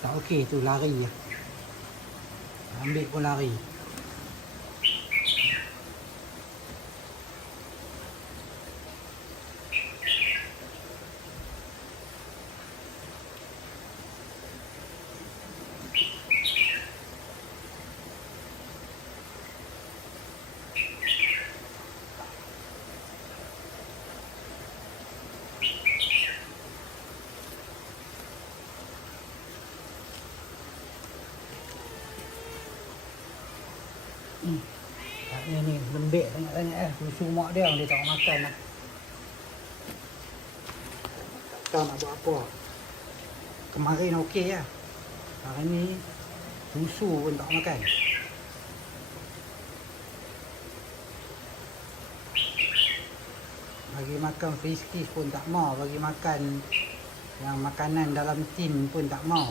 Tak okey tu lari je. Ambil pun lari. Ni lembik sangat-sangat susu mak dia tak makan lah. Tak nak buat apa. Kemarin okey lah. Hari ni susu pun tak makan. Bagi makan Friskies pun tak mau. Bagi makan yang makanan dalam tin pun tak mau.